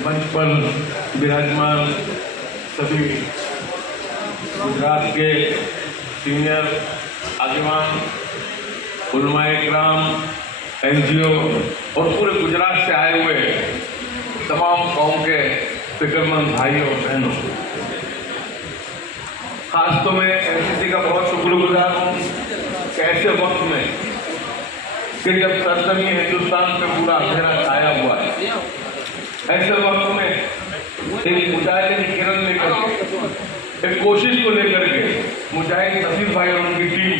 मंच पर विराजमान सभी गुजरात के सीनियर आगेवान, उलमाए इकराम, NGO और पूरे गुजरात से आए हुए तमाम कौम के फिक्रमंद भाइयों और बहनों, खास तो मैं NCC का बहुत शुक्रगुजार हूँ कि ऐसे वक्त में कि जब सरजमी हिंदुस्तान पे पूरा अंधेरा छाया हुआ है, ऐसे वक्त में एक मुजाहिद की किरण लेकर के, एक कोशिश को लेकर के मुजाहिद नसीर भाई और उनकी टीम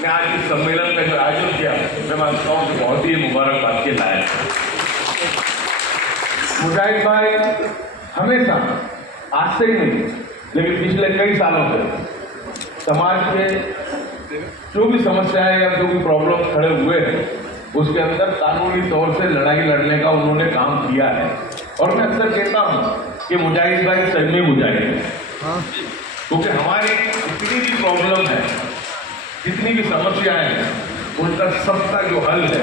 ने आज इस सम्मेलन का जो आयोजन किया, मैं मानता हूँ कि बहुत ही मुबारकबाद के लायक है। मुजाहिद भाई हमेशा, आज से ही नहीं लेकिन पिछले कई सालों से समाज के जो भी समस्याएं या जो भी प्रॉब्लम खड़े हुए हैं उसके अंदर कानूनी तौर से लड़ाई लड़ने का उन्होंने काम किया है। और मैं अक्सर कहता हूँ कि मुजाहिद भाई सही में मुजाहिद है, क्योंकि हमारी जितनी भी प्रॉब्लम है, जितनी भी समस्याएं हैं, उनका सबका जो हल है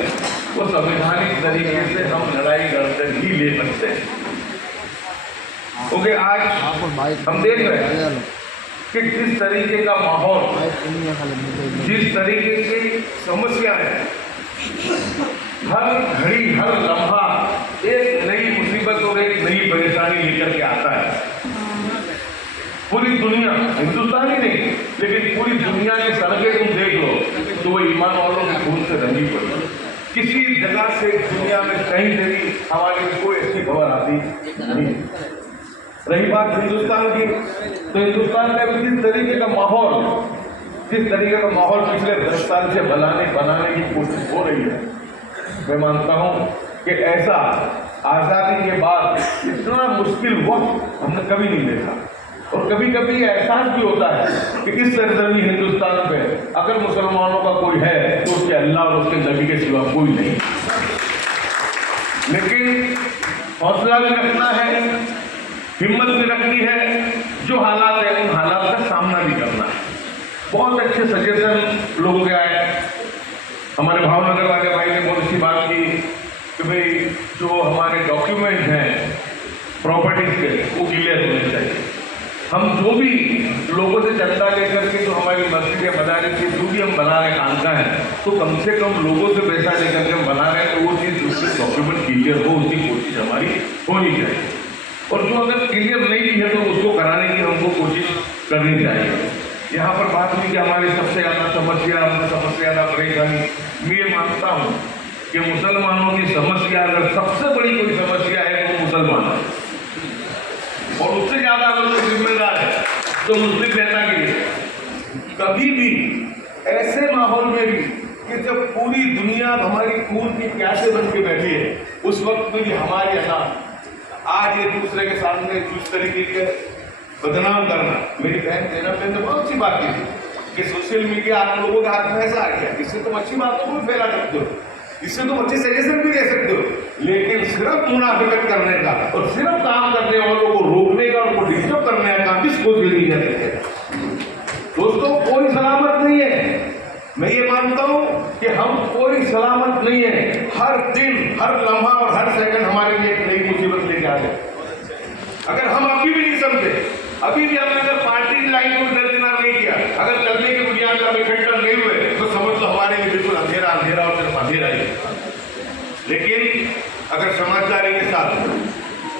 वो संवैधानिक तरीके से हम लड़ाई लड़कर ही ले सकते हैं। क्योंकि आज हम देख रहे हैं कि जिस तरीके का माहौल, जिस तरीके की समस्या है, हर घड़ी हर लम्हा एक नई मुसीबत और एक नई परेशानी लेकर के आता है। पूरी दुनिया, हिंदुस्तान ही नहीं लेकिन पूरी दुनिया की सड़कें तुम देख लो तो वो ईमान वालों के खून से रंगी पड़ी। किसी जगह से दुनिया में कहीं से भी हमारे में कोई ऐसी खबर आती नहीं। रही बात हिंदुस्तान की, तो हिंदुस्तान का जिस तरीके का माहौल, जिस तरीके का माहौल पिछले 10 साल से बनाने की कोशिश हो रही है, मैं मानता हूँ कि ऐसा आज़ादी के बाद इतना मुश्किल वक्त हमने कभी नहीं देखा। और कभी कभी एहसास भी होता है कि इस सरजमी हिंदुस्तान पे अगर मुसलमानों का कोई है तो उसके अल्लाह और उसके नबी के सिवा कोई नहीं। लेकिन हौसला भी रखना है, हिम्मत भी रखनी है, जो हालात है उन हालात का सामना भी करना है। बहुत अच्छे सजेशन लोगों के आए। हमारे भावनगर वाले भाई ने बहुत अच्छी बात की कि भाई जो हमारे डॉक्यूमेंट हैं प्रॉपर्टीज के वो क्लियर होने चाहिए। हम जो भी लोगों से चंदा लेकर के जो हमारी मस्जिदें बना रहे थे, जो भी हम बना रहे खानकाह हैं, तो कम से कम लोगों से पैसा लेकर के हम बना रहे हैं तो वो चीज़ उसके डॉक्यूमेंट क्लियर हो, उसकी कोशिश हमारी होनी चाहिए। और जो अगर क्लियर नहीं भी है तो उसको कराने की हमको कोशिश करनी चाहिए। यहाँ पर बात हुई कि हमारी सबसे ज़्यादा परेशानी, मैं ये मानता हूँ कि मुसलमानों की समस्या अगर सबसे बड़ी कोई समस्या है तो मुसलमान है, और उससे ज़्यादा अगर कोई जिम्मेदार है तो मुस्लिम नेतागिरी। कभी भी ऐसे माहौल में भी कि जब पूरी दुनिया हमारी खून की प्यासे बन के बैठी है, उस वक्त में भी हमारे यहाँ आज ये दूसरे के सामने जिस तरीके के बदनाम करना, मेरी बहन देना पे तो बहुत अच्छी बात की थी कि सोशल मीडिया आप लोगों के हाथ में ऐसा आ गया, इससे तुम अच्छी बातों को फैला सकते हो, इससे तुम अच्छे सजेशन भी दे सकते हो, लेकिन सिर्फ मुनाफिकत करने का और सिर्फ काम करने वालों को रोकने का, उनको डिस्टर्ब करने का काम किसको दिल नहीं जाते। दोस्तों कोई सलामत नहीं है, मैं ये मानता हूं कि हम कोई सलामत नहीं है। हर दिन हर लम्हा और हर सेकंड हमारे लिए एक नई मुसीबत लेके आ जाए। अगर हम अभी भी नहीं समझे, अभी भी हमने अगर पार्टी लाइन को दरकिनार नहीं किया, अगर चलने की बुनियाद पर इकट्ठा नहीं हुए तो समझ लो हमारे लिए बिल्कुल अंधेरा अंधेरा और सिर्फ अंधेरा ही। लेकिन अगर समझदारी के साथ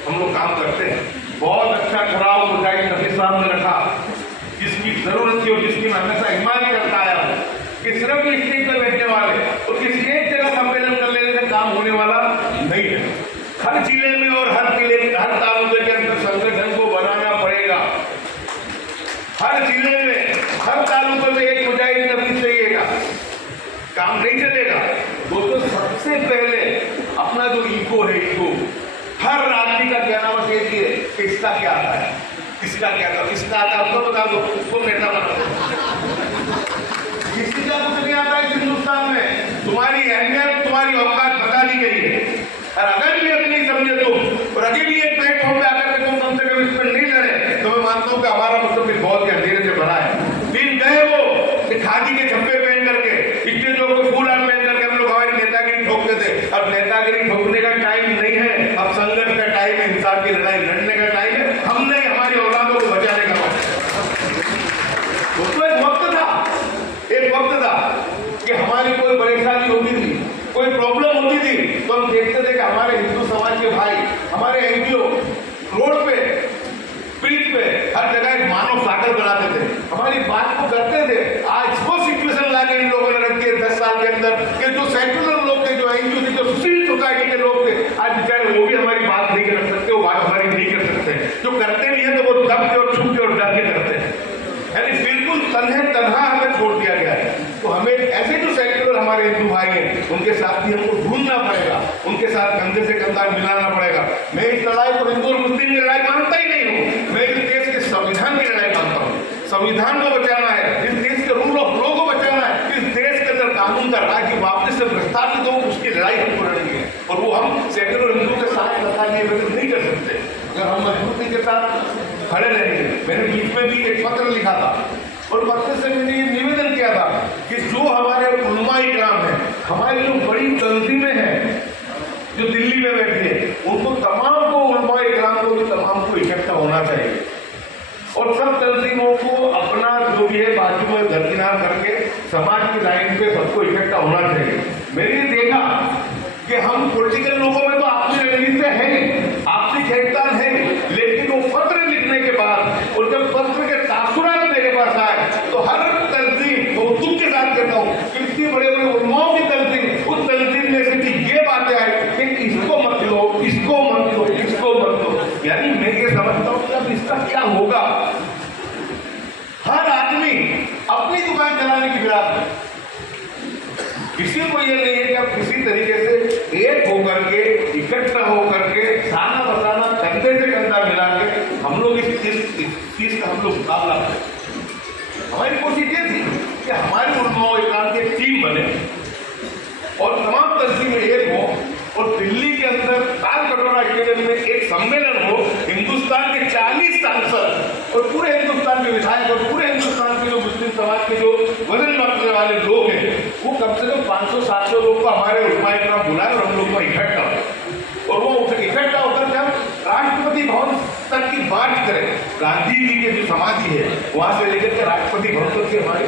हम लोग काम करते हैं, बहुत अच्छा ठहराव मुजाहिद नबी साहब ने रखा, जिसकी जरूरत थी और जिसकी मैं हमेशा हिमायत करता आया हूँ कि सिर्फ स्टेज पर बैठने वाले और किसी एक जगह सम्मेलन कर लेने से काम होने वाला नहीं है। हर जिले में और हर जिले हर तालुके के अंदर संगठन को बनाना पड़ेगा। हर जिले में हर तालुके में एक मुजाहिद नबी चाहिएगा, काम नहीं चलेगा। दोस्तों सबसे पहले अपना जो ईगो है, ईगो हर आदमी का कहना बस एक ही है कि इसका क्या आता है, इसका क्या आता है, किसका आता है उसको बता दो, उसको नेता बना दो। किसी का कुछ नहीं आता इस हिंदुस्तान में, तुम्हारी अहमियत तुम्हारी औकात बता दी गई है। और अगर भी अभी नहीं समझे तुम, और अभी भी एक प्लेटफॉर्म पे आकर के तुम कम से कम इस पर नहीं लड़े, तो मैं मानता हूँ कि हमारा मुस्तकबिल बहुत अंधेरे से भरा है। दिन गए वो कि खादी के झप्पे पहन करके, स्टेजों को फूल आर पहन करके हम लोग हमारी नेतागिरी ठोकते थे। अब नेतागिरी ठोकने का टाइम नहीं है, अब संघर्ष का टाइम है। इंसाफ की लड़ाई लड़ने का टाइम है, हमने हमारी औलादों को बचाने का वक्त है। दोस्तों एक वक्त था कि हमारी कोई परेशानी होती थी, कोई प्रॉब्लम होती थी, तो हम देखते थे कि हमारे हिंदू समाज के भाई, हमारे एनजीओ रोड पे, ब्रिज पे, हर जगह एक मानव सागर बनाते थे, हमारी बात को करते थे। आज वो सिचुएशन ला के इन लोगों ने रख दिया 10 साल के अंदर कि जो सेक्युलर लोग थे, जो एनजीओ थे, जो सिविल सोसाइटी के लोग थे, आज बेचारे वो भी हमारी बात नहीं कर सकते, वो बात हमारी नहीं कर सकते। जो करते भी हैं तो वो दब के और छुप के और डर के करते हैं, यानी बिल्कुल तन्हा हमें छोड़ दिया गया है। तो हमें ऐसे जो सेक्युलर हमारे हिंदू भाई हैं, उनके साथ भी हमको ढूंढना पड़ेगा, उनके साथ कंधे से कंधा मिलाना पड़ेगा। मैं इस लड़ाई को हिंदू और मुस्लिम की लड़ाई मानता ही नहीं हूँ, मैं इस देश के संविधान की लड़ाई मानता हूँ। संविधान को बचाना है, इस देश के रूल ऑफ लॉ को बचाना है, इस देश के अंदर कानून का राज्य वापस से प्रस्तावित हो, उसकी लड़ाई हमको लड़नी है। और वो हम सेक्युलर हिंदू के साथ नहीं कर सकते अगर हम मजबूती के साथ खड़े रहेंगे। मैंने बीच में भी एक पत्र लिखा था और पत्र से मैंने ये निवेदन किया था कि जो हमारे उलमा-ए किराम है, हमारी जो बड़ी तंजीमें हैं जो दिल्ली में बैठी है, उनको तमाम को उलमा-ए किराम को भी तमाम को इकट्ठा होना चाहिए और सब तंजीमों को अपना जो भी है बाजू में दरकिनार करके समाज की लाइन पे सबको इकट्ठा होना चाहिए। मैंने देखा कि हम पॉलिटिकल लोगों में तो आपसी रणनीति है, आपसी खेलतान है, लेकिन वो पत्र लिखने के बाद और जब पत्र के तासुरात मेरे पास आए तो हर तंजीम, वो दुख के साथ कहता हूँ कि इतनी बड़े बड़े उलमाओं की तंजीम, उस तंजीम में से भी ये बातें आई कि इसको मत लो, इसको मत लो, इसको मत लो। यानी मैं ये समझता हूँ कि अब इसका क्या होगा। हर आदमी अपनी दुकान चलाने की फिराक में, किसी को ये नहीं है कि आप किसी तरीके से एक होकर के, इकट्ठा होकर के, साना बसाना, कंधे से कंधा मिला के हम लोग इस चीज का हम लोग मुकाबला करें। हमारी कोशिश ये थी कि हमारे उलमा-ए-किराम की एक टीम बने और तमाम तंजीमें एक हो और दिल्ली के अंदर ताल कटोरा स्टेडियम में एक सम्मेलन हो। हिंदुस्तान के 40 सांसद और पूरे हिंदुस्तान के विधायक और पूरे हिंदुस्तान के जो मुस्लिम समाज के जो वजन रखने वाले लोग हैं, वो कम से कम 500-700 लोग को हमारे उलमा-ए-किराम बुलाए और हम लोग को इकट्ठा हो और वो इकट्ठा होकर जब राष्ट्रपति भवन तक की मार्च करें, गांधी जी के जो समाधि है वहां से लेकर के राष्ट्रपति भवन तक के हमारे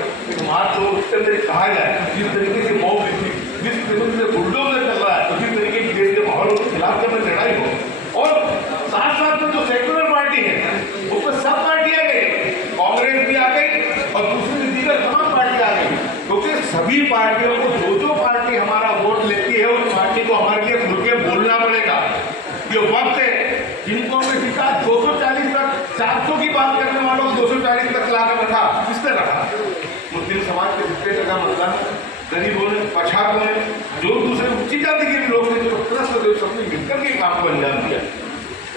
मार्च हो, उसके अंदर कहा जाए जिस तरीके से मॉब लिखी, जिस तरीके से बुलडोजर चल रहा है, उसी तरीके की देश के माहौल के खिलाफ जब लड़ाई हो और साथ साथ में जो सेक्युलर पार्टी है उसमें सब पार्टियां गई, कांग्रेस भी आ गई और दूसरी दीगर तमाम पार्टी आ गई, क्योंकि सभी पार्टियों को जो पार्टी हमारा वोट लेती है उस पार्टी को हमारे लिए खुल के बोलना पड़ेगा। ये वक्त है जिनको में सिखा 240 तक, 400 की बात करने वालों को 240 तक लाकर रखा, किसने रखा? मुस्लिम समाज के जितने जगह मतलब गरीबों ने, पछातों ने, जो दूसरे उच्च जाति के भी लोग थे, जो ट्रस्ट थे, सबने मिलकर के काम को अंजाम दिया।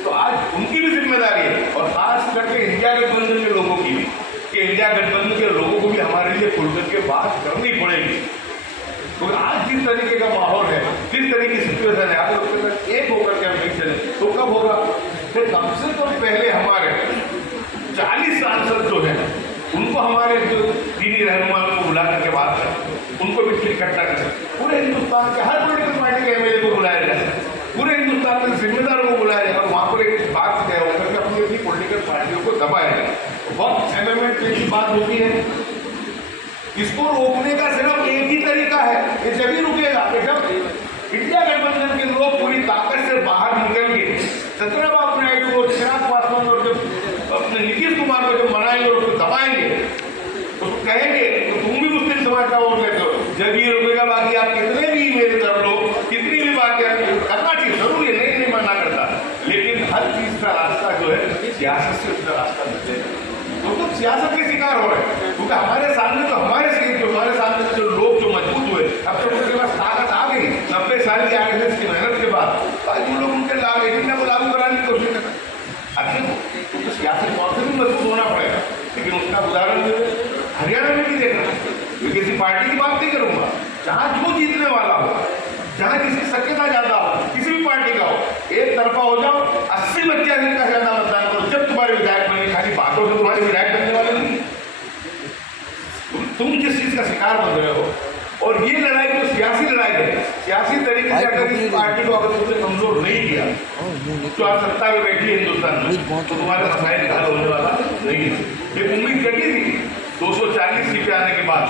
तो आज उनकी भी जिम्मेदारी है और खास करके इंडिया गठबंधन के लोगों की भी, कि इंडिया गठबंधन के लोगों को भी हमारे लिए खुल करके बात करनी पड़ेगी। तो आज जिस तरीके का माहौल है, जिस तरीके की सिचुएशन है, आप लोग के साथ एक होकर के हम नहीं चले तो कब होगा? फिर कम से कम पहले हमारे 40 सांसद जो है उनको हमारे जो दीनी रहनुमा को बुला करके बात करें, उनको भी इकट्ठा करें, पूरे हिंदुस्तान के हर पॉलिटिकल पार्टी के एमएलए को बुलाया जाए, पूरे हिंदुस्तान के जिम्मेदारों को बुलाया जाए और वहाँ पर एक बात तय होकर के अपनी अपनी पॉलिटिकल पार्टियों को दबाया जाए। बहुत एमएमएड की बात होती है, इसको रोकने का सिर्फ एक ही तरीका है, ये जब ही रुकेगा कि जब इंडिया गठबंधन के लोग पूरी ताकत से बाहर निकल के चंद्रबाबू नायडू को, चिराग पासवान और जब अपने नीतीश कुमार को जब मनाएंगे और उसको दबाएंगे, उसको कहेंगे तो तुम भी मुस्लिम समाज का वोट लेते हो, जब ये रुकेगा। बाकी आप कितने भी ईमेल कर लो, कितनी भी बातें करना चाहिए, जरूरी है, नहीं मना करता, लेकिन हर चीज का रास्ता जो है सियासत से उसका रास्ता बदलेगा। तो सियासत के शिकार हो रहे हैं, क्योंकि हमारे सामने जो हमारे सामने जो लोग जो मजबूत हुए, अब तो उनके पास ताकत आ गई 90 साल की आरएसएस की मेहनत के बाद, बाकी लोग उनके एजेंडा को लागू कराने की कोशिश करना। अच्छा, तो सियासत तौर से भी मजबूत होना पड़ेगा, लेकिन उसका उदाहरण जो हरियाणा में भी देखना, मैं किसी पार्टी की बात नहीं करूंगा, जहाँ जो जीतने वाला हो, जहाँ किसी शक्यता ज्यादा हो, किसी भी पार्टी का हो, एक तरफा हो जाओ, 80-85 का ज्यादा मतदान करो, जब तुम्हारे विधायक बने, खाली बातों से तुम्हारे विधायक बनने वाले नहीं। तुम जिस चीज का शिकार बन रहे हो, और ये लड़ाई जो सियासी लड़ाई है, सियासी तरीके से अगर इस पार्टी को अगर तुमने कमजोर नहीं किया तो आज सत्ता में बैठी है हिंदुस्तान में, तो तुम्हारे मसाइल का हल होने वाला नहीं है। ये उम्मीद जगी थी 240 सीटें आने के बाद,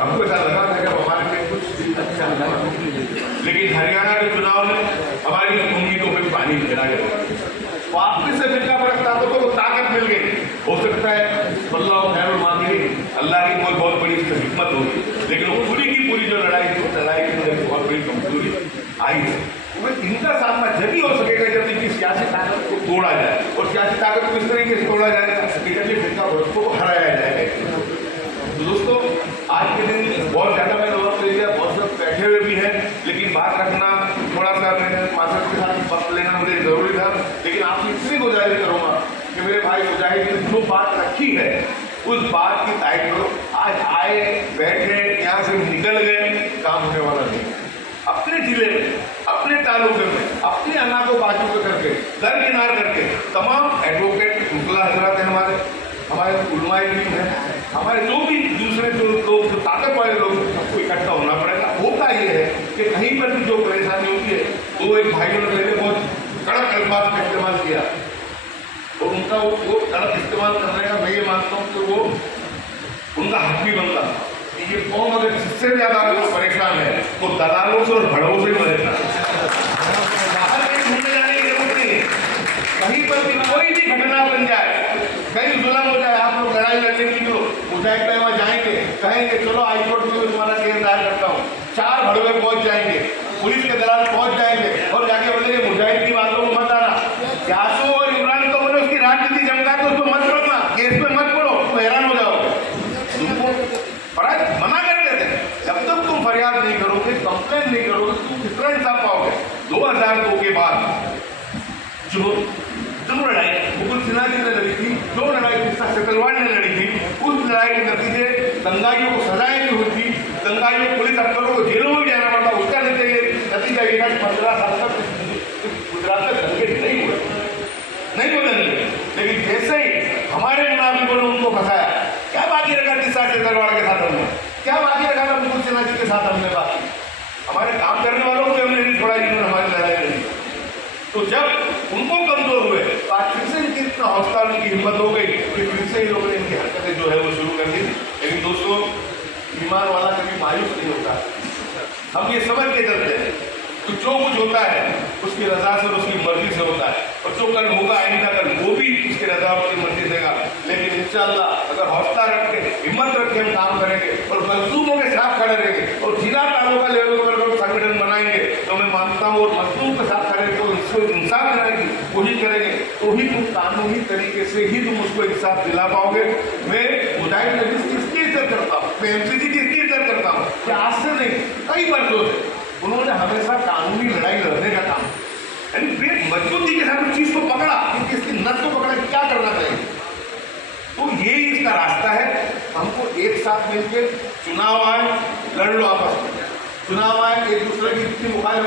हमको ऐसा लगा था कि हमारे लिए कुछ अच्छा लगा, लेकिन हरियाणा के चुनाव में हमारी उम्मीदों पे पानी फेरा गया। वापस से फिर ताकतों को ताकत मिल गई। हो सकता है अल्लाह की कोई बहुत बड़ी हिम्मत होगी, लेकिन वो पूरी की पूरी जो लड़ाई थी उस लड़ाई की वजह से बहुत बड़ी कमजोरी आई है। इनका सामना जब ही हो सकेगा जब इनकी सियासी ताकत को तोड़ा जाए, और सियासी ताकत को इस तरीके से तोड़ा जाएगा कि जब ये फिरका को हराया जाएगा। तो दोस्तों, आज के दिन बहुत ज़्यादा मैंने वक्त ले लिया, बहुत सब बैठे हुए भी हैं, लेकिन बात रखना थोड़ा सा मैंने मास्टर के साथ वक्त लेना मुझे ज़रूरी था। लेकिन आपसे इतनी गुजारिश करूँगा कि मेरे भाई मुजाहिद ने जो बात रखी है उस बात की तारीफ करो। आज आए बैठे यहाँ से निकल गए, काम होने वाला नहीं। अपने जिले में, अपने तालुके में, अपने अन्ना को बाजू को करके, दरकिनार करके तमाम एडवोकेट मुगला हजरात हैं, हमारे उलमाए भी हैं, हमारे जो भी दूसरे जो लोग, जो ताकत वाले लोग, सबको इकट्ठा होना पड़ेगा। होता ये है कि कहीं पर भी जो परेशानी होती है, तो एक भाइयों ने पहले बहुत कड़क अल्फाज का इस्तेमाल किया, और उनका वो कड़क इस्तेमाल करने का मैं ये मानता हूँ कि वो उनका हक भी बनता कि ये कौम अगर जिससे ज्यादा अगर परेशान है तो दलालों से और भड़ों से परेशान बाहर कहीं घूमने जाने की जरूरत नहीं है। कहीं पर भी कोई भी घटना बन जाए, कहीं जुल्म हो जाए, आप लोग लड़ाई लड़ने की जो मुजाहिद वहाँ जाएंगे, कहेंगे चलो हाईकोर्ट में तुम्हारा केस दायर करता हूँ, 4 भड़वे पहुंच जाएंगे, पुलिस के दलाल पहुंच जाएंगे और जाके बोलेंगे मुजाहिद की बातों को मत आना, यासो और इमरान तो बोले उसकी राजनीति जमगा तो उसको मत पढ़ना, केस में मत पढ़ो, तुम हैरान हो जाओगे। तुमको मना कर देते हैं, जब तक तुम फरियाद नहीं करोगे, कंप्लेन नहीं करोगे, तुम किस तरह इंसाफ पाओगे। 2002 के बाद जो लड़ाई मुकुल सिन्हा जी ने लड़ी थी, जो लड़ाई कृष्णा सेतलवाड़ ने लड़ी थी, उस लड़ाई के नतीजे दंगाइयों को सजाएं भी हुई थी, दंगाइयों पुलिस अफसरों को जेलों में जाना पड़ता। उसका नतीजा ये था कि 15 साल तक गुजरात में दंगे नहीं बदलने। लेकिन जैसे ही हमारे मुनाफिकों ने उनको फंसाया, क्या बाकी रखा कृष्णा सेतलवाड़ के साथ हमने, क्या बाकी रखा था मुकुल सिन्हा जी के साथ हमने? बाकी हमारे काम करने वालों को हमने नहीं छोड़ा जिन्होंने हमारी लड़ाई लड़ी। तो जब उनको कमजोर हुए तो आज फिर से इनकी इतना हौसला, उनकी हिम्मत हो गई कि फिर से इन लोगों ने इनकी हरकतें जो है वो शुरू कर दी। लेकिन दोस्तों, ईमान वाला कभी मायूस नहीं होता, हम ये समझ के चलते हैं तो जो कुछ होता है उसकी रजा से और उसकी मर्जी से होता है, और जो कल होगा आइंदा कल वो भी उसकी रजा और उसकी मर्जी देगा। लेकिन इंशाअल्लाह अगर हौसला रख के, हिम्मत रख के हम काम करेंगे और मजलूमों के साथ खड़े रहेंगे और जिला तालुका लेवल पर संगठन बनाएंगे, तो मैं मानता हूँ और मजलूम के साथ खड़े तो इसको इंसाफ दिलाने की कोशिश करेंगे, तो ही तुम कानूनी तरीके से ही तुम उसको इंसाफ दिला पाओगे। मैं मुजाहिद नबी की इसकी इज्जत करता हूँ, मैं MCC की इसकी इज्जत करता हूँ कि आज से नहीं, कई वर्षों से उन्होंने हमेशा कानूनी लड़ाई लड़ने का काम, यानी मजबूती के साथ उस चीज को पकड़ा, क्योंकि इसकी नस को पकड़ा क्या करना चाहिए। तो यही इसका रास्ता है। हमको एक साथ मिलकर चुनाव आए, लड़ लो आपस में, चुनाव आए, एक दूसरे की जितनी मुखालिफत